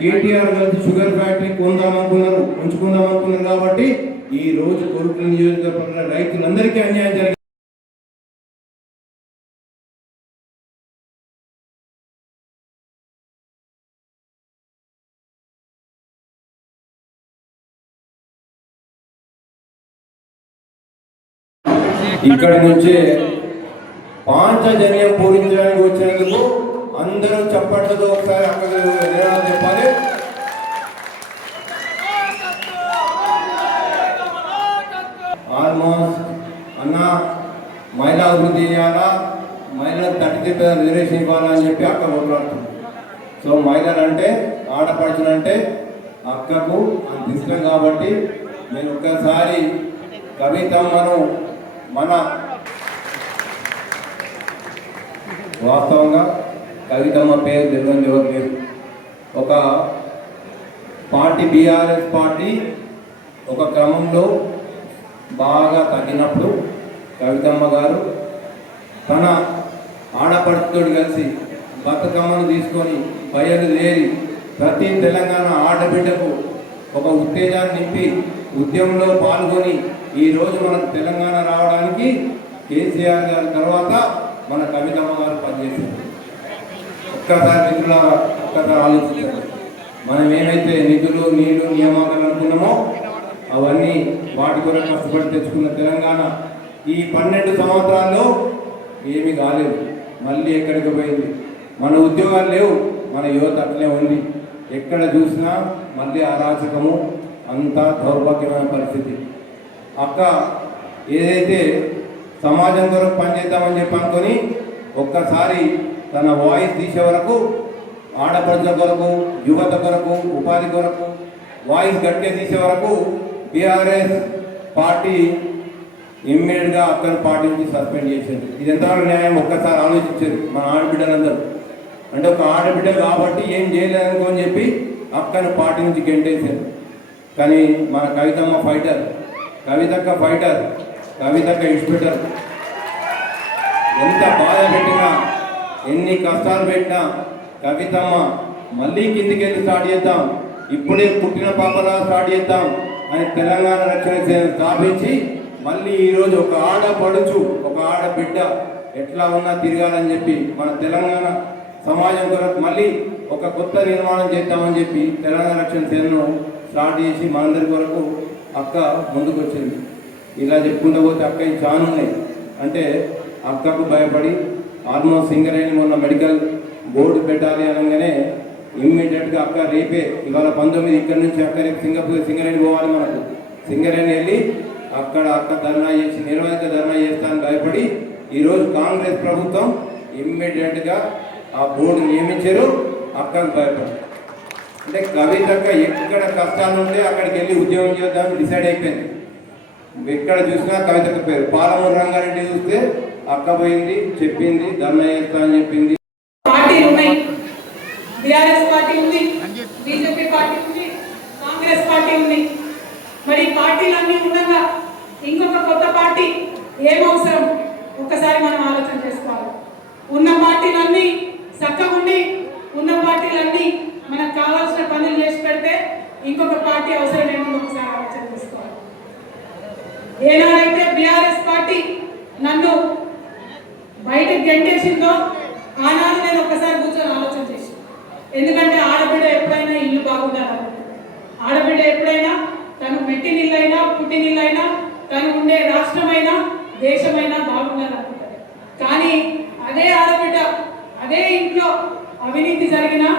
కేటీఆర్ కలిసి sugar factory కొందామనుకున్నారు, ఉంచుకుందామనుకున్నారు. కాబట్టి ఈ రోజు కొరుట్ల నియోజకవర్గ రైతులందరికీ అన్యాయం జరిగింది. ఇక్కడి నుంచే పాంచజన్యం పూరించడానికి వచ్చినందుకు అందరూ చప్పట్లతో ఒకసారి అక్కడ చెప్పాలి. ఆల్మోస్ట్ అన్న మహిళా అభివృద్ధి చేయాలా, మహిళలకు 30% రిజర్వేషన్ ఇవ్వాలని చెప్పి అక్క కొట్లాడుతుంది. సో మహిళలు అంటే ఆడపడుచులంటే అక్కకు అంత ఇష్టం. కాబట్టి నేను ఒక్కసారి కవితమ్మను మన వాస్తవంగా కవితమ్మ పేరు తెలియని ఎవరు లేరు. ఒక పార్టీ బీఆర్ఎస్ పార్టీ ఒక క్రమంలో బాగా తగ్గినప్పుడు కవితమ్మ గారు తన ఆడపడుచుతో కలిసి బతుకమ్మను తీసుకొని బయలుదేరి ప్రతి తెలంగాణ ఆడబిడ్డకు ఒక ఉత్తేజాన్ని నింపి ఉద్యమంలో పాల్గొని ఈరోజు మనకు తెలంగాణ రావడానికి కేసీఆర్ గారి తర్వాత మన కవితమ్మ గారు పనిచేశారు. ఒక్కసారి మిత్రులారా ఒక్కసారి ఆలోచించారు. మనం ఏమైతే నిధులు నీళ్లు నియామకాలు అనుకున్నామో అవన్నీ వాటి కొరకు కష్టపడి తెచ్చుకున్న తెలంగాణ ఈ 12 సంవత్సరాల్లో ఏమీ కాలేదు. మళ్ళీ ఎక్కడికి పోయింది? మన ఉద్యోగాలు లేవు, మన యువత అట్లే ఉంది. ఎక్కడ చూసినా మళ్ళీ అరాచకము, అంతా దౌర్భాగ్యమైన పరిస్థితి. అక్క ఏదైతే సమాజం కొరకు పనిచేద్దామని చెప్పి అనుకొని ఒక్కసారి తన వాయిస్ తీసే వరకు ఆడపడుచుల కొరకు, యువత కొరకు, ఉపాధి కొరకు వాయిస్ గట్టిగా తీసే వరకు బీఆర్ఎస్ పార్టీ ఇమ్మీడియట్గా అక్కను పార్టీ నుంచి సస్పెండ్ చేసింది. ఇది ఎంతవరకు న్యాయం ఒక్కసారి ఆలోచించారు మన ఆడబిడ్డలందరూ. అంటే ఒక ఆడబిడ్డ కాబట్టి ఏం చేయలేదనుకో అని చెప్పి అక్కను పార్టీ నుంచి గెంటేశారు. కానీ మన కవితమ్మ ఫైటర్, కవితక్క ఫైటర్, కవితక్క ఇన్స్పెక్టర్. ఎంత బాధ పెట్టినా, ఎన్ని కష్టాలు పెట్టినా కవితమ్మ మళ్ళీ కిందికి వెళ్ళి స్టార్ట్ చేద్దాం, ఇప్పుడే పుట్టిన పాపలా స్టార్ట్ చేద్దాం అని తెలంగాణ రక్షణ సేన స్థాపించి మళ్ళీ ఈరోజు ఒక ఆడపడుచు, ఒక ఆడబిడ్డ ఎట్లా ఉన్నా తిరగాలని చెప్పి మన తెలంగాణ సమాజం కొరకు మళ్ళీ ఒక కొత్త నిర్మాణం చేద్దామని చెప్పి తెలంగాణ రక్షణ సేనను స్టార్ట్ చేసి మనందరి కొరకు అక్క ముందుకు వచ్చింది. ఇలా చెప్పుకుంటూ పోతే అక్క చాలా ఉన్నాయి. అంటే అక్కకు భయపడి ఆల్మోస్ట్ సింగరేణి మొన్న మెడికల్ బోర్డు పెట్టాలి అనగానే ఇమ్మీడియట్గా అక్క రేపే ఇవాళ 19 ఇక్కడ నుంచి అక్క రేపు సింగరేణి పోవాలి. మనకు సింగరేణి వెళ్ళి అక్కడ అక్క ధర్నా చేసి నిర్వాహిత ధర్నా చేస్తానని భయపడి ఈరోజు కాంగ్రెస్ ప్రభుత్వం ఇమ్మీడియట్గా ఆ బోర్డు నియమించారు. అక్కకు భయపడి అంటే కవితక్క ఎక్కడ కష్టాలు ఉంటే అక్కడికి వెళ్ళి ఉద్యోగం చేద్దామని డిసైడ్ అయిపోయింది. ఎక్కడ చూసినా కవితక్క పేరు. పాలమూరు రంగారెడ్డి చూస్తే అక్క పోయింది, చెప్పింది, ధర్నా చేస్తా అని చెప్పింది. పార్టీలు ఉన్నాయి, బీఆర్ఎస్ పార్టీ ఉంది, బీజేపీ పార్టీ ఉంది, కాంగ్రెస్ పార్టీ ఉంది. మరి పార్టీలన్నీ ఉండగా ఇంకొక కొత్త పార్టీ ఏమవసరం? ఒక్కసారి మనం ఆలోచన చేసుకోవాలి. ఉన్న పార్టీలన్నీ చక్కగా ఉండి, ఉన్న పార్టీలన్నీ మనకు కావాల్సిన పనులు చేసి పెడితే ఇంకొక పార్టీ అవసరం ఏమో ఒకసారి ఆలోచన చేసుకోవాలి. ఏనాడైతే బీఆర్ఎస్ పార్టీ నన్ను బయటకు గెంటేసిందో ఆనాడు నేను ఒక్కసారి కూర్చొని ఆలోచన చేసి, ఎందుకంటే ఆడబిడ్డ ఎప్పుడైనా ఇల్లు బాగుండాలనుకుంటుంది. ఆడబిడ్డ ఎప్పుడైనా తను మెట్టిన ఇల్లైనా, పుట్టిన ఇల్లైనా, తను ఉండే రాష్ట్రమైనా, దేశమైనా బాగుండాలనుకుంటుంది. కానీ అదే ఆడబిడ్డ అదే ఇంట్లో అవినీతి జరిగినా,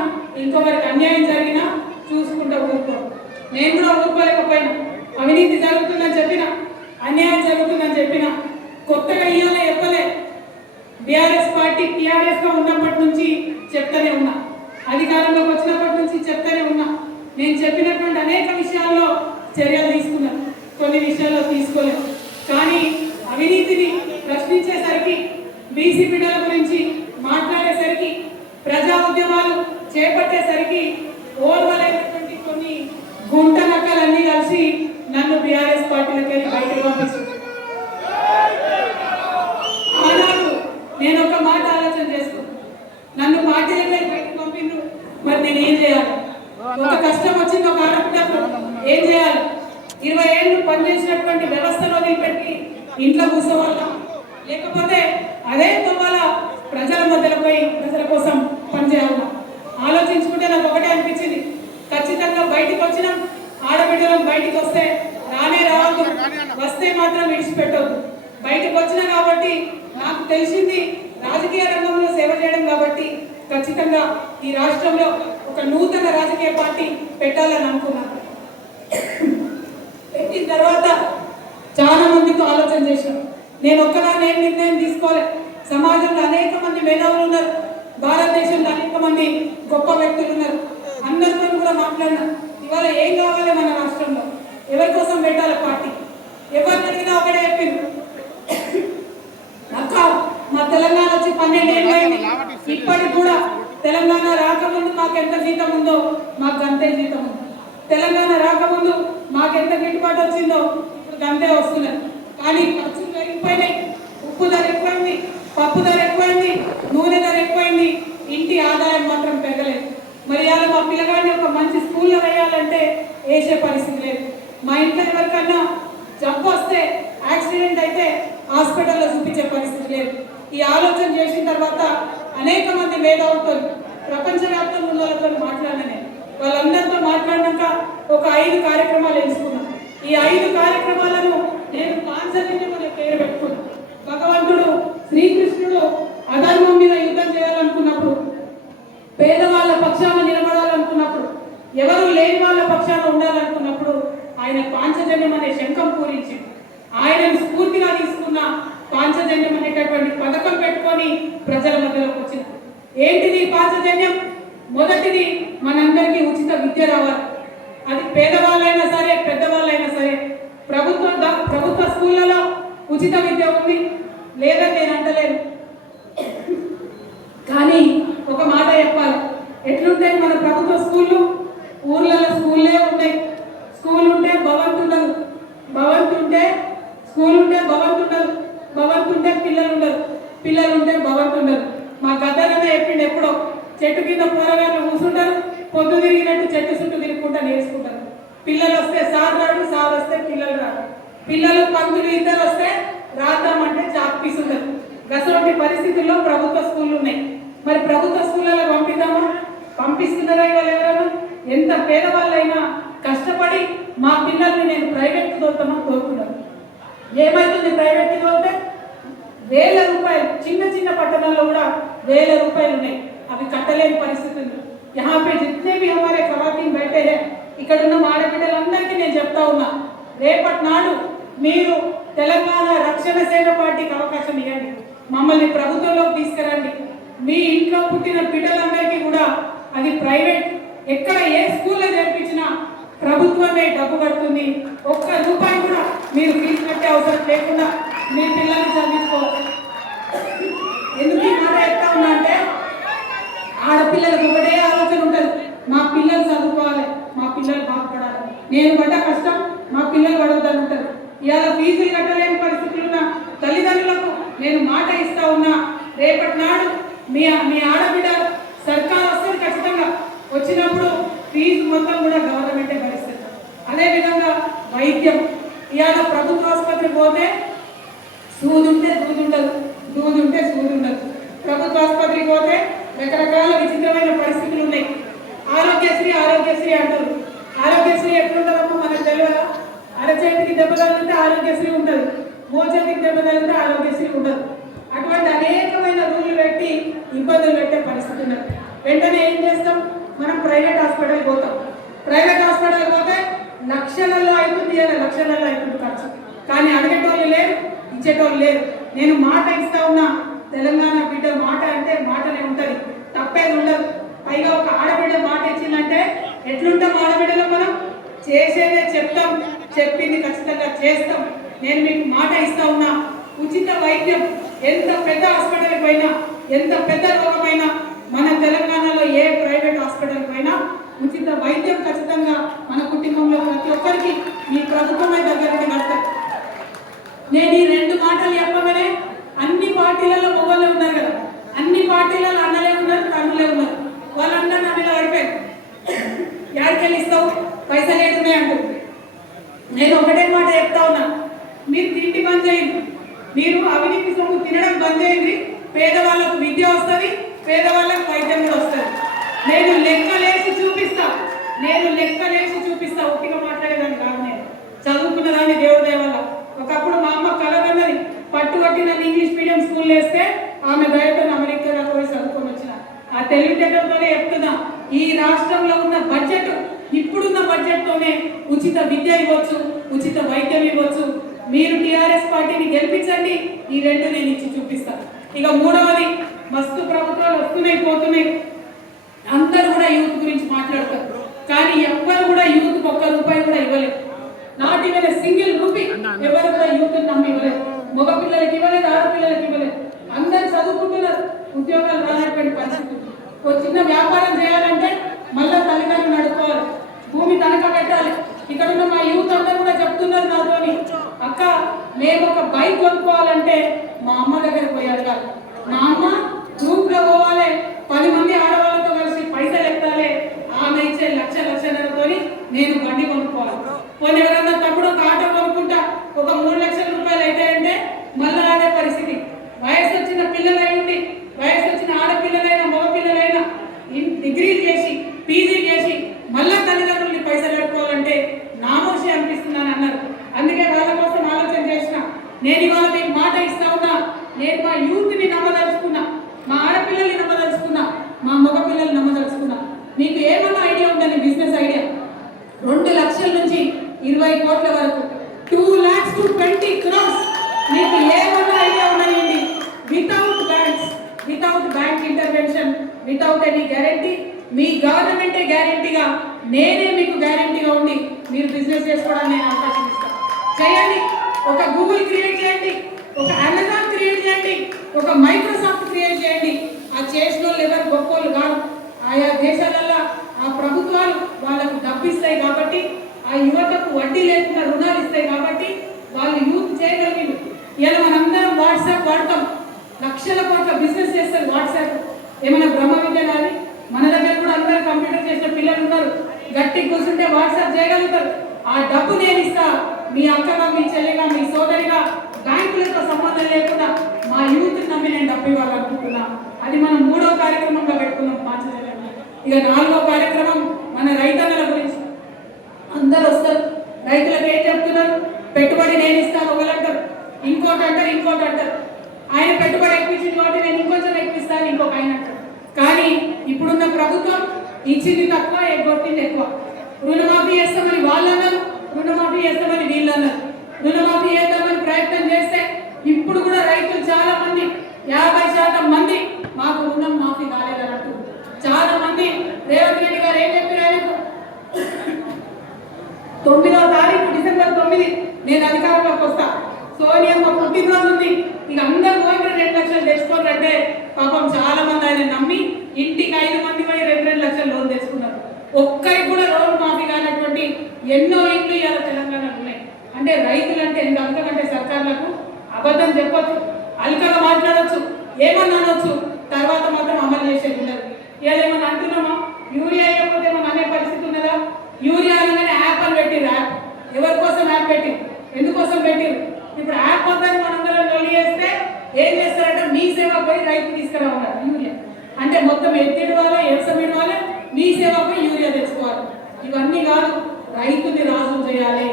ఇంకొకరికి అన్యాయం జరిగినా చూసుకుంటూ ఊరుకో. నేను కూడా ఊరుకోలేకపోయినా. అవినీతి జరుగుతుందని చెప్పిన, అన్యాయం జరుగుతుందని చెప్పిన, కొత్తగా ఇయ్యాలో చెప్పలే. బీఆర్ఎస్ పార్టీ టీఆర్ఎస్గా ఉన్నప్పటి నుంచి చెప్తూనే ఉన్నా, అధికారంలోకి వచ్చినప్పటి నుంచి చెప్తూనే ఉన్నా. నేను చెప్పినటువంటి అనేక విషయాల్లో చర్యలు తీసుకున్నాను, కొన్ని విషయాల్లో తీసుకోలేదు. కానీ అవినీతిని ప్రశ్నించేసరికి, బీసీ బిడ్డల గురించి మాట్లాడేసరికి, ప్రజా ఉద్యమాలు చేపట్టేసరికి ఓర్వలేనటువంటి కొన్ని గుంట నక్కలన్నీ కలిసి నన్ను బీఆర్ఎస్ పార్టీలకి వెళ్ళి బయటకు పంపిస్తుంది. ఆనాడు నేను ఒక మాట ఆలోచన చేసుకున్నాను, నన్ను పార్టీలకి వెళ్ళి బయటకు పంపిండు, మరి నేనేం చేయాలి? కష్టం వచ్చింది ఒక ఆడపిల్లకు ఏం చేయాలి? 20 ఏళ్ళు పనిచేసినటువంటి వ్యవస్థను వదిలిపెట్టి ఇంట్లో కూర్చోవాలా, లేకపోతే అదే తొవ్వాల ప్రజల మధ్యలో పోయి ప్రజల కోసం పనిచేయాలా? ఆలోచించుకుంటే నాకు ఒకటే అనిపించింది, ఖచ్చితంగా బయటికి వచ్చిన ఆడబిడ్డలం బయటికి వస్తే రానే రావద్దు, వస్తే మాత్రం విడిచిపెట్టవద్దు. బయటకు వచ్చిన కాబట్టి నాకు తెలిసింది రాజకీయ రంగంలో సేవ చేయడం కాబట్టి ఖచ్చితంగా ఈ రాష్ట్రంలో ఒక నూతన రాజకీయ పార్టీ పెట్టాలని అనుకున్నాను. పెట్టిన తర్వాత చాలా మందితో ఆలోచన చేశాను. నేను ఒక్కదాన్ని ఏం నిర్ణయం తీసుకోలే. సమాజంలో అనేక మంది మేధావులు ఉన్నారు, భారతదేశంలో అనేక మంది గొప్ప వ్యక్తులు ఉన్నారు. అందరితో కూడా మాట్లాడినా ఇవాళ ఏం కావాలి మన రాష్ట్రంలో, ఎవరి కోసం పెట్టాలి పార్టీ, ఎవరిని అడిగినా ఒకటే చెప్పింది, అక్క మా తెలంగాణ వచ్చి 12 ఏళ్ళు అయింది, ఇప్పటికి కూడా తెలంగాణ రాకముందు మాకెంత జీతం ఉందో మాకు అంతే జీతం ఉంది, తెలంగాణ రాకముందు మాకెంత గిట్టుబాటు వచ్చిందో ఇప్పుడు అంతే వస్తున్నది. కానీ ఖర్చులు పెరిగిపోయినాయి, ఉప్పు ధర ఎక్కువైంది, పప్పు ధర ఎక్కువైంది, నూనె ధర ఎక్కువైంది, ఇంటి ఆదాయం మాత్రం పెరగలేదు. మరి అలా మా పిల్లగాడిని ఒక మంచి స్కూల్లో వేయాలంటే వేసే పరిస్థితి లేదు. మా ఇంట్లో ఎవరికన్నా జబ్బు వస్తే యాక్సిడెంట్ అయితే హాస్పిటల్లో చూపించే పరిస్థితి లేదు. ఈ ఆలోచన చేసిన తర్వాత అనేక మంది మేధావులతో ప్రపంచవ్యాప్తంగా ఉన్న వాళ్ళతో మాట్లాడినా, వాళ్ళందరితో మాట్లాడినాక ఒక 5 కార్యక్రమాలు ఎంచుకున్నాను. ఈ 5 కార్యక్రమాలను నేను పాంచజన్యం అనే పేరు పెట్టుకున్నాను. భగవంతుడు శ్రీకృష్ణుడు అధర్మం మీద యుద్ధం చేయాలనుకున్నప్పుడు, పేదవాళ్ళ పక్షాన నిలబడాలనుకున్నప్పుడు, ఎవరు లేని వాళ్ళ పక్షాన ఉండాలనుకున్నప్పుడు ఆయన పాంచజన్యం అనే శంఖం పూరించి ఆయనను స్ఫూర్తిగా తీసుకున్న పాంచజన్యం అనేటటువంటి పథకం పెట్టుకొని ప్రజల మధ్యలోకి వచ్చింది. ఏంటిది పాంచజన్యం? మొదటిది మనందరికీ ఉచిత విద్య రావాలి. అది పేదవాళ్ళైనా సరే పెద్దవాళ్ళైనా సరే ప్రభుత్వ స్కూళ్ళలో ఉచిత విద్య ఉంది లేదని నేను అంటలేను. కానీ ఒక మాట చెప్పాలి, ఎట్లుంటాయి మన ప్రభుత్వ స్కూళ్ళు? ఊర్లలో స్కూల్లే ఉంటాయి. స్కూల్ ఉంటే భవంతు ఉండదు, భవంతు ఉంటే స్కూల్ ఉంటే భవంతు ఉండదు, భవంతు ఉంటే పిల్లలు ఉండరు, పిల్లలు ఉంటే భవంతు ఉండదు. మా గద్దలనే చెప్పిండు ఎప్పుడో, చెట్టు కింద పోరగాళ్ళు కూర్చుంటారు, పొద్దు తిరిగినట్టు చెట్టు చుట్టూ తిరుగుకుంటా నేర్చుకుంటారు. పిల్లలు వస్తే సార్ రాడు, సార్ వస్తే పిల్లలు రాడు, పిల్లలు పంతులు ఇద్దరు వస్తే రాద్దామంటే చాక్పీస్ ఉండదు. గసవంటి పరిస్థితుల్లో ప్రభుత్వ స్కూళ్ళు ఉన్నాయి. మరి ప్రభుత్వ స్కూళ్ళలో పంపిద్దామా? పంపిస్తున్నారా ఇవాళ ఎవరైనా? ఎంత పేదవాళ్ళైనా కష్టపడి మా పిల్లల్ని నేను ప్రైవేట్కి తోలుతామని కోరుకున్నాను. ఏమవుతుంది ప్రైవేట్కి తోలితే? 1000 రూపాయలు, చిన్న చిన్న పట్టణాల్లో కూడా 1000 రూపాయలు ఉన్నాయి, అవి కట్టలేని పరిస్థితి ఉంది. यहाँ पे जितने भी हमारे खवातीन बैठे हैं, ఇక్కడ ఉన్న ఆడబిడ్డలందరికీ నేను చెప్తా ఉన్నా, రేపటి నాడు మీరు తెలంగాణ రక్షణ సేన పార్టీకి అవకాశం ఇవ్వండి, మమ్మల్ని ప్రభుత్వంలోకి తీసుకురండి. మీ ఇంట్లో పుట్టిన బిడ్డలందరికీ కూడా అది ప్రైవేట్, ఎక్కడ ఏ స్కూల్లో చేర్పించినా ప్రభుత్వమే డబ్బు కడుతుంది. ఒక్క రూపాయి కూడా మీరు ఫీజు కట్టే అవసరం లేకుండా మీ పిల్లల్ని చదివించుకోవచ్చు. ఎందుకు ఈ మాట చెప్తా ఉన్నా అంటే, ఆడపిల్లలకు ఒకటే ఆలోచన ఉంటుంది, మా పిల్లలు చదువుకోవాలి, మా పిల్లలు బాగుపడాలి, నేను పడ్డ కష్టం మా పిల్లలు పడొద్దని ఉంటారు. ఇవాళ ఫీజులు కట్టలేని పరిస్థితులు ఉన్న తల్లిదండ్రులకు నేను మాట ఇస్తా ఉన్నా, రేపటి నాడు మీ ఆడబిడ్డ సర్కారు వస్తుంది ఖచ్చితంగా, వచ్చినప్పుడు ఫీజు మొత్తం కూడా గవర్నమెంటే భరిస్తుంది. అదేవిధంగా వైద్యం, ఇవాళ ప్రభుత్వ ఆసుపత్రికి పోతే సూదుంటే దూదు ఉండదు, దూదు ఉంటే సూదు ఉండదు. ప్రభుత్వ ఆసుపత్రికి పోతే రకరకాల విచిత్రమైన పరిస్థితులు ఉన్నాయి. ఆరోగ్యశ్రీ ఆరోగ్యశ్రీ అంటారు. ఆరోగ్యశ్రీ ఎట్లుంటుందమ్మో మనకు తెలియదా? అరచేతికి దెబ్బ తగిలితే ఆరోగ్యశ్రీ ఉంటుంది, మోచేతికి దెబ్బ తగిలితే ఆరోగ్యశ్రీ ఉండదు. అటువంటి అనేకమైన రూళ్ళు పెట్టి ఇబ్బందులు పెట్టే పరిస్థితి ఉన్నది. వెంటనే ఏం చేస్తాం? మనం ప్రైవేట్ హాస్పిటల్ పోతాం. ప్రైవేట్ హాస్పిటల్ పోతే లక్షలలో అవుతుంది, లక్షలలో అవుతుంది ఖర్చు. కానీ అడిగేటోళ్ళు లేరు, ఇచ్చేటోళ్ళు లేరు. నేను మాట ఇస్తా ఉన్నా, తెలంగాణ బిడ్డ మాట అంటే మాటనే ఉంటుంది, తప్పేది ఉండదు. పైగా ఒక ఆడబిడ్డ మాట ఇచ్చిందంటే ఎట్లుంటాం ఆడబిడ్డలో? మనం చేసేదే చెప్తాం, చెప్పింది ఖచ్చితంగా చేస్తాం. నేను మీకు మాట ఇస్తా ఉన్నా, ఉచిత వైద్యం, ఎంత పెద్ద హాస్పిటల్కి పోయినా, ఎంత పెద్ద రోగమైనా, మన తెలంగాణలో ఏ ప్రైవేట్ హాస్పిటల్కి పోయినా ఉచిత వైద్యం ఖచ్చితంగా మన కుటుంబంలో ప్రతి ఒక్కరికి మీ ప్రభుత్వమే దగ్గరికి నడుస్తుంది. నేను ఈ 2 మాటలు చెప్పగానే అన్ని పార్టీలలో మొగలే ఉన్నారు కదా, అన్ని పార్టీలలో అన్నలే ఉన్నారు, తమ్ములే ఉన్నారు, వాళ్ళందరూ నన్ను అడిపారు, యాడికెళ్ళి ఇస్తావు, పైసలు ఏడున్నాయి అంటుంది. నేను ఒకటే మాట చెప్తా ఉన్నా, మీరు తిండి బంద్ చేయండి, మీరు అవినీతి సొమ్ము తినడం బంద్ చేయండి, పేదవాళ్ళకు విద్య వస్తుంది, పేదవాళ్ళకు వైద్యం కూడా వస్తుంది. నేను లెక్కలేసి చూపిస్తా, ఒట్టిగా మాట్లాడేదాన్ని కాదు. నేను చదువుకున్నదాన్ని దేవుడి వల్ల. ఒకప్పుడు మా అమ్మ కలగన్నది, పట్టుబట్టి నన్ను ఇంగ్లీష్ మీడియం స్కూల్ వేస్తే ఆమె దయతో అమెరికా పోయి చదువుకొని వచ్చిన. ఆ తెలివితేటలతోనే చెప్తున్నా, ఈ రాష్ట్రంలో ఉన్న బడ్జెట్, ఇప్పుడున్న బడ్జెట్తోనే ఉచిత విద్య ఇవ్వచ్చు, ఉచిత వైద్యం ఇవ్వచ్చు. మీరు టీఆర్ఎస్ పార్టీని గెలిపించండి, ఈ రెండు నేను ఇచ్చి చూపిస్తాను. ఇక మూడవది, మస్తు ప్రభుత్వాలు వస్తున్నాయి పోతున్నాయి, అందరూ కూడా యూత్ గురించి మాట్లాడతారు, కానీ ఎవ్వరు కూడా యూత్ ఒక్క రూపాయి కూడా ఇవ్వలేదు. నాట్ ఈవెన్ సింగిల్ రూపీ ఎవరు కూడా యూత్ నమ్మి ఇవ్వలేదు. మగ పిల్లలకి ఇవ్వలేదు, ఆడపిల్లలకి ఇవ్వలేదు. అందరు చదువుకుంటున్నారు, ఉద్యోగాలు రానటువంటి పరిస్థితి. ఓ చిన్న వ్యాపారం చేయాలంటే మళ్ళా తల్లిదండ్రులు నడుపుకోవాలి, భూమి తనఖా పెట్టాలి. ఇక్కడ ఉన్న మా యూత్ అందరూ కూడా చెప్తున్నారు నాతోని, అక్క మేము ఒక బైక్ కొనుక్కోవాలంటే మా అమ్మ దగ్గర పోయి అడగాలి, మా అమ్మ గ్రూప్ లో పోవాలి, 10 మంది ఆడవాళ్ళతో కలిసి పైసలు ఎత్తాలి, ఆమె ఇచ్చే లక్షన్నరతో నేను బండి కొనుక్కోవాలి. పోనీ ఎవరన్నా తప్పుడు ఒక ఆటో కొనుక్కుంటా, ఒక 3 లక్షల రూపాయలు అయితే అంటే మళ్ళీ అదే పరిస్థితి. వయసు వచ్చిన పిల్లలై ఉండి, వయసు వచ్చిన ఆడపిల్లలైనా మగ పిల్లలైనా డిగ్రీలు చేసి పీజీ చేసి మళ్ళా తల్లిదండ్రుల్ని పైసలు పెట్టుకోవాలంటే నామోషి అనిపిస్తున్నాను అన్నారు. అందుకే వాళ్ళ కోసం ఆలోచన చేసిన. నేను ఇవాళ మీకు మాట ఇస్తా ఉన్నా, నేను మా యూత్ని నమ్మదలుచుకున్నా, మా ఆడపిల్లల్ని నమ్మదలుచుకున్నా, మా మగ పిల్లల్ని నమ్మదలుచుకున్నా. మీకు ఏమన్నా ఐడియా ఉందని బిజినెస్ ఐడియా, 2 లక్షల నుంచి 20 కోట్ల వరకు, 2 lakhs to 20 crores, మీకు ఏమన్నా ఐడియా ఉన్నాయండి? Without banks, without bank intervention, without any guarantee, మీ గవర్నమెంటే గ్యారంటీగా, నేనే మీకు గ్యారంటీగా ఉండి మీరు బిజినెస్ చేసుకోవడానికి నేను అవకాశం ఇస్తాను. చేయండి, ఒక గూగుల్ క్రియేట్ చేయండి, ఒక అమెజాన్ క్రియేట్ చేయండి, ఒక మైక్రోసాఫ్ట్ క్రియేట్ చేయండి. ఆ చేసిన వాళ్ళు ఎవరు గొప్పలు కాదు. ఆయా దేశాలలో ఆ ప్రభుత్వాలు వాళ్ళకు డబ్బిస్తాయి కాబట్టి, ఆ యువతకు వడ్డీ లేకుండా రుణాలు ఇస్తాయి కాబట్టి వాళ్ళు యూత్ చేయగలిగారు. ఇలా మనందరం వాట్సాప్ వాడతాం, లక్షల కోట్ల బిజినెస్ చేస్తారు వాట్సాప్. ఏమైనా బ్రహ్మ విద్య కాదు. మన దగ్గర కూడా అందరూ కంప్యూటర్ చేసిన పిల్లలు ఉన్నారు, గట్టి కూర్చుంటే వాట్సాప్ చేయగలుగుతారు. ఆ డబ్బు నేను ఇస్తా, మీ అక్కగా, మీ చెల్లిగా, మీ సోదరిగా, బ్యాంకులతో సంబంధం లేకుండా మా యూత్ నమ్మి నేను డబ్బు ఇవ్వాలనుకుంటున్నా. అది మనం 3వ కార్యక్రమంగా పెట్టుకున్నాం పాంచజన్యం. ఇక 4వ కార్యక్రమం మన రైతన్నల గురించి. అందరు వస్తారు, రైతులకు ఏం చెప్తున్నారు? పెట్టుబడి నేను ఇస్తాను ఒకరంటారు, ఇంకోటి అంటారు. ఆయన పెట్టుబడి ఎక్కించింది కాబట్టి నేను ఇంకొంచెం ఎక్కిస్తాను ఇంకొక ఆయన అంటారు. కానీ ఇప్పుడున్న ప్రభుత్వం ఇచ్చింది తక్కువ, ఎగ్గొట్టింది ఎక్కువ. రుణమాఫీ చేస్తామని వాళ్ళు అన్నారు, రుణమాఫీ చేస్తామని వీళ్ళు అన్నారు. రుణమాఫీ చేద్దామని ప్రయత్నం చేస్తే ఇప్పుడు కూడా రైతులు చాలా మంది, 50% మంది మాకు రుణం మాఫీ కాలేదని అంటారు. చాలా మంది రేవంత్ రెడ్డి గారు ఏం చెప్పారు? ఆయనకు 9వ తారీఖు డిసెంబర్ 9 నేను అధికారంలోకి వస్తా, సోనియమ్మ పుట్టినరోజు ఉంది, ఇక అందరు పోయి 2 లక్షలు తెచ్చుకోరంటే పాపం చాలా మంది ఆయన నమ్మి ఇంటికి 5 మంది పోయి 2 లక్షలు లోన్ తెచ్చుకున్నారు. ఒక్కరికి కూడా లోన్ మాఫీ కానటువంటి ఎన్నో ఇండ్లు ఇవాళ తెలంగాణలో ఉన్నాయి. అంటే రైతులు అంటే ఎంత అలకంటే సర్కార్లకు అబద్ధం చెప్పొచ్చు, అల్కగా మాట్లాడవచ్చు, ఏమన్నా అనొచ్చు, తర్వాత మాత్రం అమలు చేసేది ఉండదు. ఇవాళ ఏమన్నా అంటున్నామా? యూరియా ఇవ్వకపోతే ఏమన్నా అనే పరిస్థితి ఉన్నదా? యూరియా అనగానే యాప్ అని పెట్టిరు. యాప్ ఎవరి కోసం యాప్ పెట్టిరు? ఎందుకోసం పెట్టిరు? ఇప్పుడు యాప్ వద్దని మనందరం లొల్లి చేస్తే ఏం చేస్తారంటే మీ సేవ పోయి రైతు తీసుకురావాలి యూరియా. అంటే మొత్తం ఎత్తిడి వాళ్ళ ఎసమిడి వాళ్ళ మీ సేవ పోయి యూరియా తెచ్చుకోవాలి. ఇవన్నీ కాదు, రైతుని రాజు చేయాలి.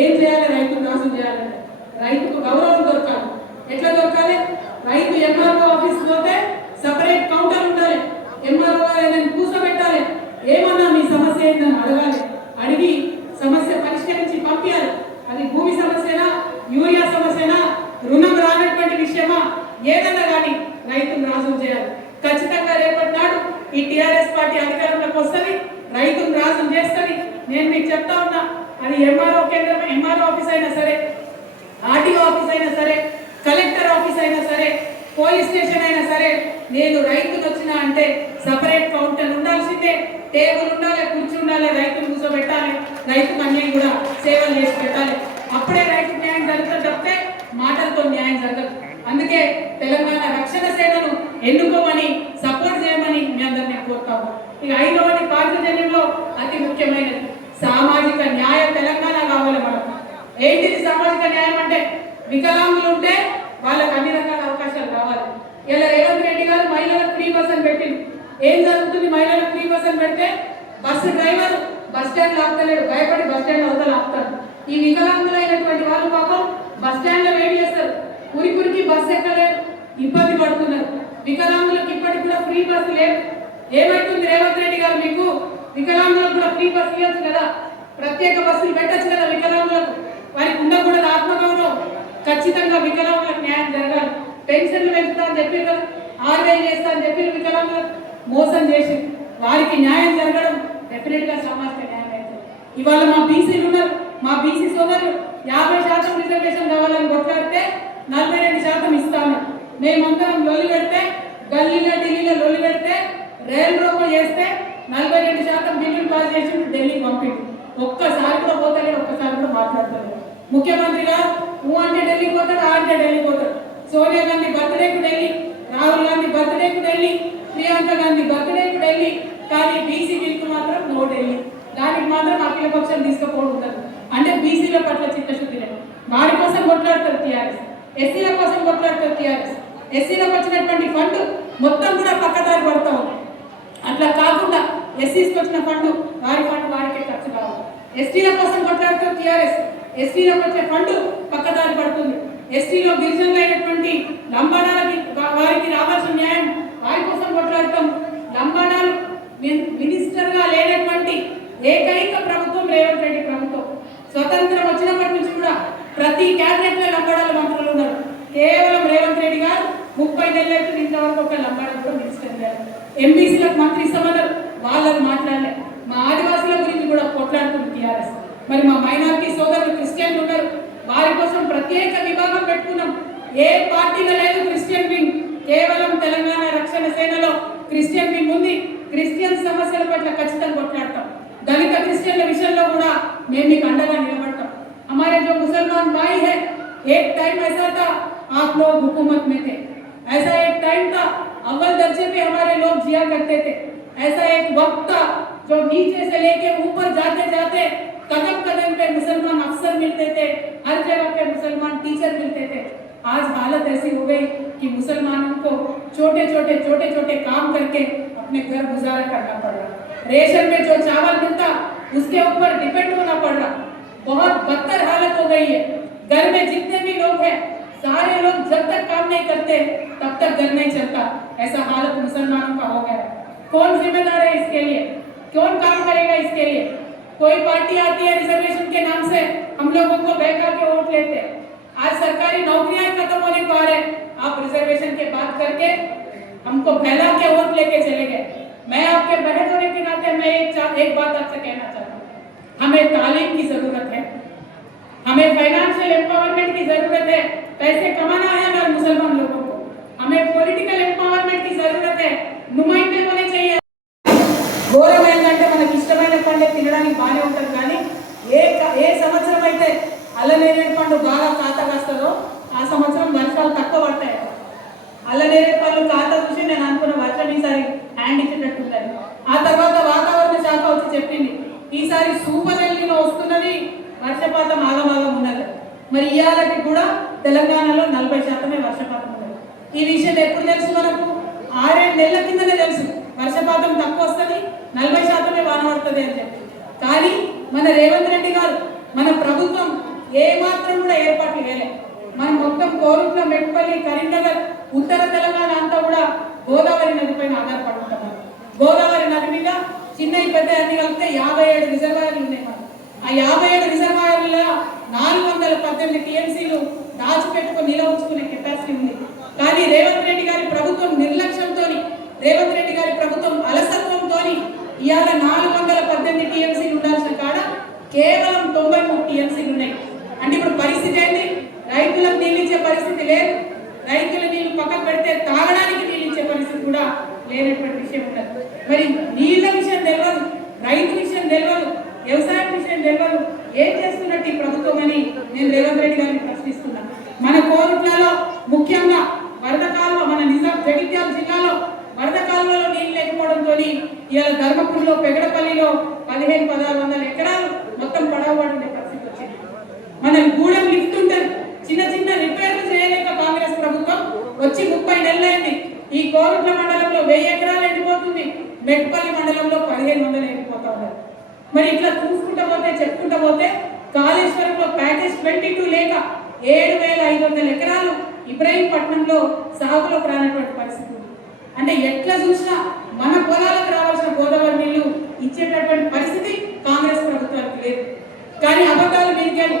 ఏం చేయాలి? రైతుని రాజు చేయాలి. రైతుకు గౌరవం దొరకాలి. ఎట్లా దొరకాలి? రైతు ఎంఆర్ఓ ఆఫీస్ పోతే సపరేట్ కౌంటర్ ఉండాలి. ఎంఆర్ఓ గారు కూర్చోబెట్టాలి. ఏమన్నా మీ సమస్య ఏందని అడగాలి. అడిగి సమస్య పరిష్కరించి పంపించాలి. అది భూమి సమస్యనా, యూరియా సమస్యనా, రుణం రానటువంటి విషయమా, ఏదన్నా కానీ రైతును రాజు చేయాలి. ఖచ్చితంగా రేపటి నాడు ఈ టీఆర్ఎస్ పార్టీ అధికారంలోకి వస్తుంది, రైతును రాజు చేస్తుంది. నేను మీకు చెప్తా ఉన్నా, అది ఎంఆర్ఓ కేంద్రం, ఎంఆర్ఓ ఆఫీస్ అయినా సరే, ఆర్టీఓ ఆఫీస్ అయినా సరే, కలెక్టర్ ఆఫీస్ అయినా సరే, పోలీస్ స్టేషన్ అయినా సరే, నేను రైతులు వచ్చినా అంటే సపరేట్ కౌంటర్ ఉండాల్సిందే, టేబుల్ ఉండాలి, కుర్చీ ఉండాలి, రైతులు కూర్చోబెట్టాలి, రైతుకు అన్నీ కూడా సేవలు చేసి పెట్టాలి. అప్పుడే రైతు న్యాయం జరుగుతుంది తప్పితే మాటలతో న్యాయం జరగదు. అందుకే తెలంగాణ రక్షణ సేనను ఎన్నుకోమని, సపోర్ట్ చేయమని మీ అందరినీ కోరుతాము. ఇక 5వది పాంచజన్యంలో అతి ముఖ్యం ముఖ్యమైనది సామాజిక న్యాయ తెలంగాణ కావాలి మనం. ఏంటిది సామాజిక న్యాయం అంటే? వికలాంగులు ఉంటే వాళ్ళకి అన్ని రకాల అవకాశాలు కావాలి. ఇలా రేవంత్ రెడ్డి గారు మహిళలకు ఫ్రీ బస్ అని పెట్టింది. ఏం జరుగుతుంది? మహిళలకు ఫ్రీ బస్ అని పెడితే బస్సు డ్రైవర్ బస్ స్టాండ్ ఆపుతలేడు, భయపడి బస్ స్టాండ్ అవతల ఆపుతాడు. ఈ వికలాంగులైనటువంటి వాళ్ళు పాపం బస్ స్టాండ్ లో వెయిట్ చేస్తారు, ఉరికి బస్సు ఎక్కలేరు, ఇబ్బంది పడుతున్నారు. వికలాంగులకు ఇప్పటికి కూడా ఫ్రీ బస్సు లేదు. ఏమైతుంది రేవంత్ రెడ్డి గారు? మీకు వికలాంగులకు కూడా ఫ్రీ బస్సు ఇవ్వచ్చు కదా, ప్రత్యేక బస్సులు పెట్టచ్చు కదా వికలాంగులకు. వారికి ఉండకూడదు ఆత్మగౌరవం. ఖచ్చితంగా వికలాంగులకు న్యాయం జరగాలి. పెన్షన్లు పెంచుతా అని చెప్పి 6,000 చేస్తా అని చెప్పి వికలాంగులకు మోసం చేసి వారికి న్యాయం జరగడం డెఫినెట్ గా సామాజిక న్యాయం అయితే. ఇవాళ మా బీసీలు ఉన్నారు, మా బీసీ సోదరులు 50% రిజర్వేషన్ కావాలని కొట్లాడితే 42% ఇస్తాను. మేమందరం లొల్లి పెడితే, గల్లీలో ఢిల్లీలో లొల్లి పెడితే, రైలు రోకో చేస్తే 42% బిల్లులు పాస్ చేసి ఢిల్లీకి పంపింది. ఒక్కసారి కూడా పోతలేడు, ఒక్కసారి కూడా మాట్లాడతాడు. ముఖ్యమంత్రి గారు అంటే ఢిల్లీకి పోతాడు, అంటే ఢిల్లీకి పోతాడు. సోనియా గాంధీ బర్త్డేకు ఢిల్లీ, రాహుల్ గాంధీ బర్త్డేకు ఢిల్లీ, ప్రియాంక గాంధీ బర్త్డేకు ఢిల్లీ. కానీ బీసీ బిల్కు మాత్రం నో ఢిల్లీ. దానికి మాత్రం అఖిల పక్షం తీసుకుపోవడం ఉంటుంది. అంటే బీసీల పట్ల చిత్తశుద్ధి లేదు. వారి కోసం కొట్లాడతారు టీఆర్ఎస్, ఎస్సీల కోసం కొట్లాడతారు టీఆర్ఎస్. ఎస్సీలకు వచ్చినటువంటి ఫండ్ మొత్తం కూడా పక్కదారి పడతా ఉంది. అట్లా కాకుండా ఎస్సీస్కి వచ్చిన ఫండ్ వారి ఫండ్ వారికే ఖర్చు కావాలి. ఎస్టీల కోసం కొట్లాడుతారు టీఆర్ఎస్, ఎస్టీలకు వచ్చే ఫండ్ పక్కదారి పడుతుంది. ఎస్టీలో గిరిజనులు అయినటువంటి లంబాడాలకి వారికి రావాల్సిన న్యాయం వారి కోసం కొట్లాడతాం. లంబాడాలు మినిస్టర్ గా లేనటువంటి ఏకైక ప్రభుత్వం రేవంత్ రెడ్డి ప్రభుత్వం. స్వతంత్రం వచ్చినప్పటి నుంచి కూడా ప్రతి క్యాబినెట్ లో లంబాడాల మంత్రులు ఉన్నారు. కేవలం రేవంత్ రెడ్డి గారు 30 నెలలైతే ఇంతవరకు ఒక లంబాడాలు కూడా మినిస్టర్ గారు. ఎంబీసీలకు మంత్రి ఇస్తామన్నారు, వాళ్ళని మాట్లాడలే. మా ఆదివాసుల గురించి కూడా కొట్లాడుతుంది టీఆర్ఎస్. మరి మా మైనారిటీ సోదరులు క్రిస్టియన్లు ఉన్నారు, వారి కోసం ప్రత్యేక విభాగం పెట్టుకున్నాం. ఏ పార్టీలో లేదు క్రిస్టియన్ వింగ్, కేవలం తెలంగాణ రక్షణ సేనలో క్రిస్టియన్ వింగ్ ఉంది. క్రిస్టియన్ సమస్యల పట్ల ఖచ్చితంగా కొట్లాడతాం. దళిత క్రిస్టియన్ల విషయంలో కూడా మేము మీకు అండగా నిలబడతాం. हमारे जो मुसलमान भाई है, एक टाइम ऐसा था आप लोग हुकूमत में थे, ऐसा एक टाइम था अव्वल दर्जे पे हमारे लोग जिया करते थे, ऐसा एक वक्त था जो नीचे से लेके ऊपर जाते जाते कदम कदम पे मुसलमान अफसर मिलते थे, हर जगह पे मुसलमान टीचर मिलते थे। आज हालत ऐसी हो गई कि मुसलमानों को छोटे छोटे काम करके अपने घर गुजारा करना पड़ रहा। रेशन में जो चावल मिलता उसके ऊपर डिपेंड होना पड़ रहा। बहुत बदतर हालत हो गई है। घर में जितने भी लोग हैं सारे लोग जब तक काम नहीं करते तब तक घर नहीं चलता। ऐसा हालत मुसलमानों का हो गया है। कौन जिम्मेदार है इसके लिए? कौन काम करेगा इसके लिए? कोई पार्टी आती है रिजर्वेशन के नाम से हम लोगों को बहका के वोट लेते हैं। आज सरकारी नौकरियां खत्म होने को आ रहे, आप रिजर्वेशन के बात करके हमको फैला के वोट लेके चले गए। मैं आपके बहन होने के नाते मैं एक बात आपसे कहना चाहता हूँ, हमें तालीम की जरूरत है, हमें फाइनेंशियल एम्पावरमेंट की जरूरत है। पैसे कमाना है हर मुसलमान लोगों को, हमें पॉलिटिकल एम्पावरमेंट की जरूरत है, नुमाइंदे होने चाहिए। ఘోరమైందంటే మనకి ఇష్టమైన పండే తినడానికి బాగానే ఉంటుంది, కానీ ఏ సంవత్సరం అయితే అల్లనేరేడు పండు బాగా ఖాతా కాస్తుందో ఆ సంవత్సరం వర్షాలు తక్కువ పడతాయి. అల్లనేరేడు పండు ఖాతా చూసి నేను అనుకున్న వర్షం ఈసారి హ్యాండ్ ఇచ్చేటట్టుందని. ఆ తర్వాత వాతావరణ శాఖ వచ్చి చెప్పింది ఈసారి సూపర్ ఎల్నినో వస్తున్నది, వర్షపాతం ఆగమాగం ఉన్నది. మరి ఇవాళకి కూడా తెలంగాణలో 40% వర్షపాతం ఉన్నది. ఈ విషయం ఎప్పుడు తెలుసు మనకు? 6-7 నెలల కిందనే తెలుసు వర్షపాతం తక్కువ వస్తుంది, 40% వాన పడుతుంది అని చెప్పి. కానీ మన రేవంత్ రెడ్డి గారు మన ప్రభుత్వం ఏ మాత్రం కూడా ఏర్పాట్లు చేయలేదు. మనం మొత్తం కోరుట్ల, మెట్పల్లి, కరీంనగర్, ఉత్తర తెలంగాణ అంతా కూడా గోదావరి నది పైన ఆధారపడి ఉంటున్నాం. గోదావరి నది మీద చిన్నవి పెద్ద అన్ని కలిపితే 57 రిజర్వాయర్లు ఉన్నాయి. మనం ఆ 57 రిజర్వాయర్ల 418 టీఎంసీలు దాచిపెట్టుకుని నిల్వ ఉంచుకునే కెపాసిటీ ఉంది. కానీ రేవంత్ రెడ్డి గారి ప్రభుత్వం నిర్లక్ష్యంతో, రేవంత్ రెడ్డి గారి ప్రభుత్వం అలసత్వంతో ఇవాళ 418 టీఎంసీలు ఉండాల్సిన కాడ కేవలం 93 టీఎంసీలు ఉన్నాయి. అంటే ఇప్పుడు పరిస్థితి ఏంటి? రైతులకు నీళ్ళు ఇచ్చే పరిస్థితి లేదు, రైతుల నీళ్లు పక్కకు పెడితే తాగడానికి నీళ్ళు ఇచ్చే పరిస్థితి కూడా లేనటువంటి విషయం ఉన్నది. మరి నీళ్ళ విషయం తెలియదు, రైతు విషయం తెలియదు, వ్యవసాయం విషయం తెలియదు, ఏం చేస్తున్నట్టు ఈ ప్రభుత్వం అని నేను రేవంత్ రెడ్డి గారిని ప్రశ్నిస్తున్నాను. మన కోరుట్లలో ముఖ్యంగా వరద కాలువ, మన జగిత్యాల జిల్లాలో వరద కాలువలో నీళ్లు లేకపోవడంతో ఇవాళ ధర్మపురిలో, పెగడపల్లిలో 15-16 ఉన్నారు. మరి ఇట్లా చూసుకుంటా పోతే చెప్పుకుంటా పోతే కాళేశ్వరంలో ప్యాకేజ్ 22 లేక 7,500 ఎకరాలు ఇబ్రహీంపట్నంలో సాగులోకి రానటువంటి పరిస్థితి ఉంది. అంటే ఎట్లా చూసినా మన పొలాలకు రావాల్సిన గోదావరి నీళ్లు ఇచ్చేటటువంటి పరిస్థితి కాంగ్రెస్ ప్రభుత్వానికి లేదు. కానీ అబద్ధాలు మీదికెళ్ళి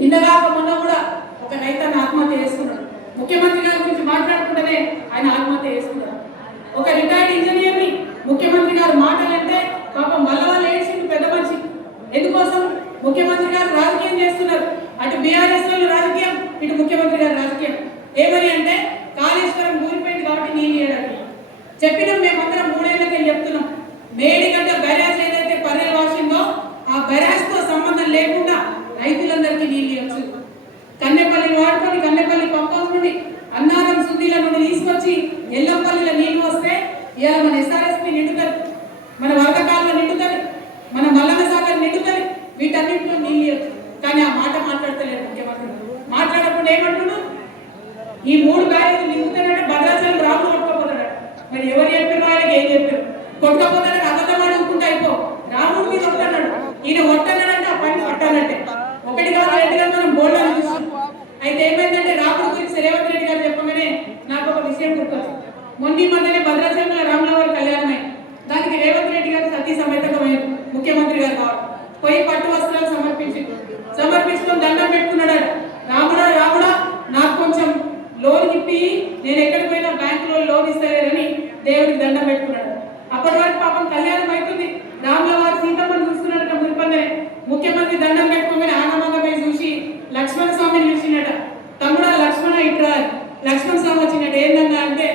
నిన్నగాక మొన్న కూడా ఒక రైతన్న ఆత్మహత్య చేసుకున్నాడు. ముఖ్యమంత్రి గారి గురించి మాట్లాడుకుంటేనే ఆయన ఆత్మహత్య చేసుకున్నాడు. ఒక రిటైర్డ్ ఇంజనీర్ని ముఖ్యమంత్రి గారు మాటలంటే పాపం మల్లవాళ్ళు ఏడ్చింది పెద్ద మనిషి. ఎందుకోసం? ముఖ్యమంత్రి గారు రాజకీయం చేస్తున్నారు. అటు బీఆర్ఎస్ వాళ్ళు రాజకీయం, ఇటు ముఖ్యమంత్రి గారు రాజకీయం. ఏమని అంటే కాళేశ్వరం ఊరిపోయింది కాబట్టి నీళ్ళు ఇవ్వడానికి చెప్పినాం. మేమందరం 3 ఏళ్ళకే చెప్తున్నాం. మేడిగడ్డ బ్యారేజ్ ఏదైతే పర్రెల్ వాషిందో ఆ బ్యారేజ్ తో సంబంధం లేకుండా రైతులందరికీ నీళ్ళు ఇవ్వచ్చు. కన్నెపల్లి వాడుకొని కన్నెపల్లి పంప్ హౌస్ నుండి అన్నారం సుద్దిల నుండి తీసుకొచ్చి ఎల్లంపల్లిలో నీళ్లు వస్తే ఇవాళ మన ఎస్ఆర్ఎస్పీ నిండుతుంది, మన వరదకాలలో నిండుతుంది, మన మల్లన్న సాగర్ నిండుతుంది. వీటన్నింటిలో నీళ్ళు ఇవ్వచ్చు. కానీ ఆ మాట మాట్లాడతలేదు ముఖ్యమంత్రి. మాట్లాడకుండా ఏమంటున్నాడు? ఈ 3 బ్యారేజ్లు నింపుతాడంటే భద్రాచలం రాముడు కొట్టుకోపోతాడు. మరి ఎవరు చెప్పారు? ఆయనకి ఏం చెప్పారు? కొట్టుకోపోతాడని అబద్ధం అనుకుంటా అయిపో రాముడి మీద ఒట్టన్నాడు. ఈయన ఒట్టన్నాడంటే ఆ పని పట్టాలంటే ఒకటి కాదు 2 గంటలు మనం బోల్డ్ చూస్తాం. అయితే ఏమైందంటే రాముడి గురించి రేవంత్ రెడ్డి గారు చెప్పగానే నాకు ఒక విషయం గుర్తొచ్చింది. మొన్న మధ్యనే భద్రాచలంలో రాములవారి కళ్యాణం అయింది. దానికి రేవంత్ రెడ్డి గారు సతీ సమేతమైన ముఖ్యమంత్రి గారు కావాలి పోయి పట్టు వస్త్రాలు సమర్పించుకొని దండం పెట్టుకున్నాడు. రాముడా రాముడా నాకు కొంచెం లోన్ ఇప్పి, నేను ఎక్కడికి పోయినా బ్యాంకులో లోన్ ఇస్తలేరని దేవుడికి దండం పెట్టుకున్నాడు. అప్పటి వరకు పాపం కళ్యాణం అవుతుంది. రాముల వారు సీతమ్మని చూస్తున్నాడట మురిపందనే. ముఖ్యమంత్రి దండం పెట్టుకోమని ఆనందంగా చూసి లక్ష్మణ స్వామిని చూసినట. తమ్ముడా లక్ష్మణ ఇట్రా, లక్ష్మణ స్వామి వచ్చినట్టు ఏందన్నా అంటే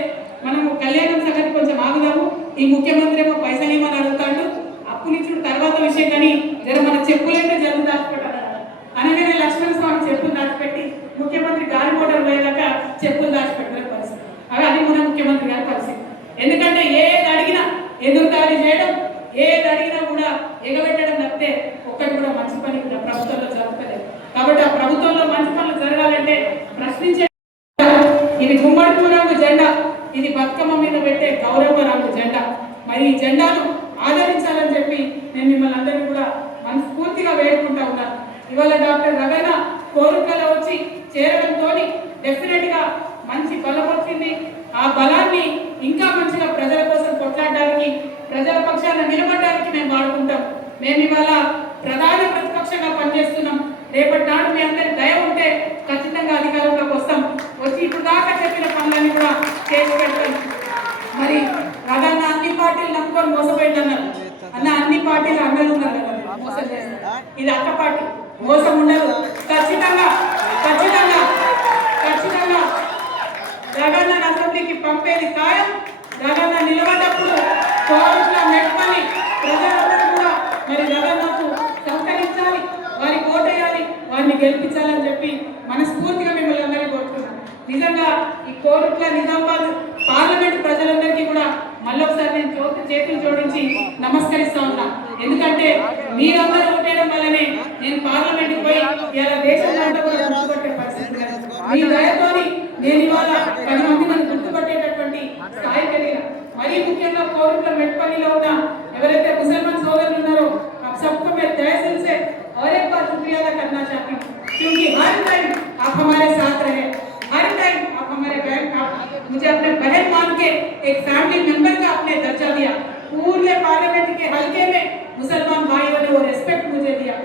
మనము కళ్యాణం సంగతి కొంచెం ఆగుదాము, ఈ ముఖ్యమంత్రి ఏమో పైసలు ఇవ్వని అడుగుతాడు, అప్పులిచ్చుడు తర్వాత విషయం, కానీ జర మన చెప్పులైతే జరుగు దాచిపెట్టాడు అనగానే లక్ష్మణ స్వామి చెప్పులు దాచిపెట్టి ముఖ్యమంత్రి గాలి మోటార్ పోయేదాకా చెప్పులు దాచిపెట్టిన పరిస్థితి. అది మన ముఖ్యమంత్రి గారి పరిస్థితి. ఎందుకంటే ఏది అడిగినా ఎదురుదాడి చేయడం, ఏది అడిగినా కూడా ఎగబెట్టడం తప్పితే ఒక్కటి కూడా మంచి పని ప్రభుత్వంలో జరుగుతలేదు. కాబట్టి ఆ ప్రభుత్వంలో మంచి పనులు జరగాలంటే ప్రశ్నించే ఇది గుమ్మడి రంగు జెండా, ఇది బతుకమ్మ మీద పెట్టే గౌరవ రంగు జెండా. మరి ఈ జెండాను ఆదరించాలని చెప్పి నేను మిమ్మల్ని అందరినీ కూడా మనస్ఫూర్తిగా వేడుకుంటా ఉన్నాను. ఇవాళ డాక్టర్ రవీణ కోరుకలో వచ్చి చేరడంతో డెఫినెట్ గా మంచి బలం వచ్చింది. ఆ బలాన్ని ఇంకా మంచిగా ప్రజల కోసం కొట్లాడడానికి, ప్రజల పక్షాన నిలబడడానికి మేము వాడుకుంటాం. మేము ఇవాళ ప్రధాన ప్రతిపక్షంగా పనిచేస్తున్నాం. రేపటి నాడు మీ అందరి దయ ఉంటే ఖచ్చితంగా అధికారంలోకి వస్తాం. వచ్చి ఇప్పుడు దాకా చెప్పిన పనులన్నీ కూడా చేసి పెడతాం. మరి రగన్న అన్ని పార్టీలు నమ్ముకొని మోసపోయిందన్నారు. అన్న అన్ని పార్టీలు అన్నలు ఉన్నారు కదా, మోసం చేస్తారు. ఇది అక్క పార్టీ, మోసం ఉండదు. ఖచ్చితంగా ఖచ్చితంగా ఖచ్చితంగా రగన్న అసెంబ్లీకి పంపేది ఖాయం. రగన్న నిలబడ్డప్పుడు కోరుట్ల మెట్పల్లి ప్రజలందరూ కూడా మరి రగన్నకు సహకరించాలి, వారి కోటేయాలి, వారిని గెలిపించాలని చెప్పి మనస్ఫూర్తిగా మిమ్మల్ని అందరినీ కోరుతున్నాను. నిజంగా ఈ కోరుట్ల నిజామాబాద్ పార్లమెంట్ ప్రజలందరికీ కూడా మళ్ళొకసారి నేను చేతులు జోడించి నమస్కరిస్తా ఉన్నా. ఎందుకంటే మీరందరూ ఓటేయడం వల్లనే నేను పార్లమెంట్కి పోయి ఇలా దేశంలో కూడా గుర్తుపట్టే పరిస్థితి. మీ దయతోని నేను ఇవాళ 10 మంది నన్ను గుర్తుపట్టేటటువంటి స్థాయికి ఎదిగిన. మరీ ముఖ్యంగా కోరుట్ల మెట్పల్లిలో ఉన్న ఎవరైతే ముసల్మాన్ సోదరులు ఉన్నారో सबको मैं तहे दिल से और एक बार शुक्रिया अदा करना चाहती हूँ, क्योंकि हर टाइम आप हमारे साथ रहे, हर टाइम आप हमारे बहन का मुझे अपने बहन मान के एक फैमिली मेंबर का आपने दर्जा दिया। पूरे पार्लियामेंट के हलके में मुसलमान भाइयों ने वो रेस्पेक्ट मुझे दिया।